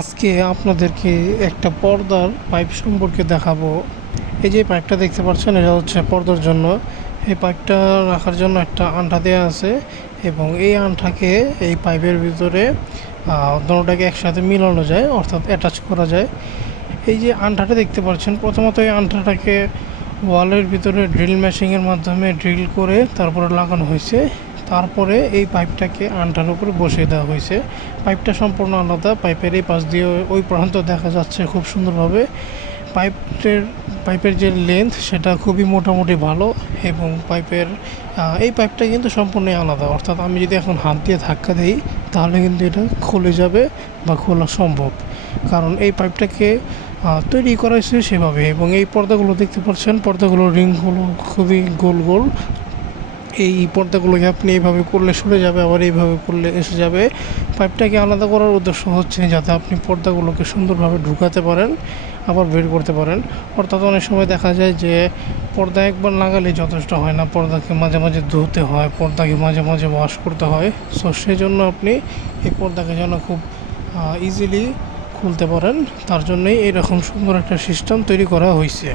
আজকে আপনাদেরকে একটা পর্দার পাইপ সম্পর্কে দেখাবো। এই যে পাইপটা দেখতে পাচ্ছেন, এটা হচ্ছে পর্দার জন্য। এই পাইপটা রাখার জন্য একটা আন্ঠা দেওয়া আছে এবং এই আন্ঠাকে এই পাইপের ভিতরে দুটোটাকে একসাথে মিলানো যায়, অর্থাৎ অ্যাটাচ করা যায়। এই যে আন্ঠাটা দেখতে পাচ্ছেন, প্রথমত এই আন্ঠাটাকে ওয়ালের ভিতরে ড্রিল মেশিনের মাধ্যমে ড্রিল করে তারপরে লাগানো হয়েছে। তারপরে এই পাইপটাকে আন্ঠার উপরে বসিয়ে দেওয়া হয়েছে। পাইপটা সম্পূর্ণ আলাদা, পাইপের এই পাশ দিয়ে ওই প্রান্ত দেখা যাচ্ছে খুব সুন্দরভাবে। পাইপের যে লেন্থ সেটা খুবই মোটামুটি ভালো এবং এই পাইপটা কিন্তু সম্পূর্ণই আলাদা, অর্থাৎ আমি যদি এখন হাত দিয়ে ধাক্কা দিই তাহলে কিন্তু এটা খুলে যাবে বা খোলা সম্ভব, কারণ এই পাইপটাকে তৈরি করা হয়েছে সেভাবে। এবং এই পর্দাগুলো দেখতে পাচ্ছেন, পর্দাগুলোর রিংগুলো খুবই গোল গোল। এই পর্দাগুলোকে আপনি এইভাবে করলে সরে যাবে, আবার এইভাবে করলে এসে যাবে। পাইপটাকে আলাদা করার উদ্দেশ্য হচ্ছে যাতে আপনি পর্দাগুলোকে সুন্দরভাবে ঢুকাতে পারেন, আবার বের করতে পারেন। অর্থাৎ অনেক সময় দেখা যায় যে পর্দা একবার লাগালে যথেষ্ট হয় না, পর্দাকে মাঝে মাঝে ধুতে হয়, পর্দাকে মাঝে মাঝে ওয়াশ করতে হয়। সো সেই জন্য আপনি এই পর্দাকে যেন খুব ইজিলি খুলতে পারেন, তার জন্যই এরকম সুন্দর একটা সিস্টেম তৈরি করা হয়েছে।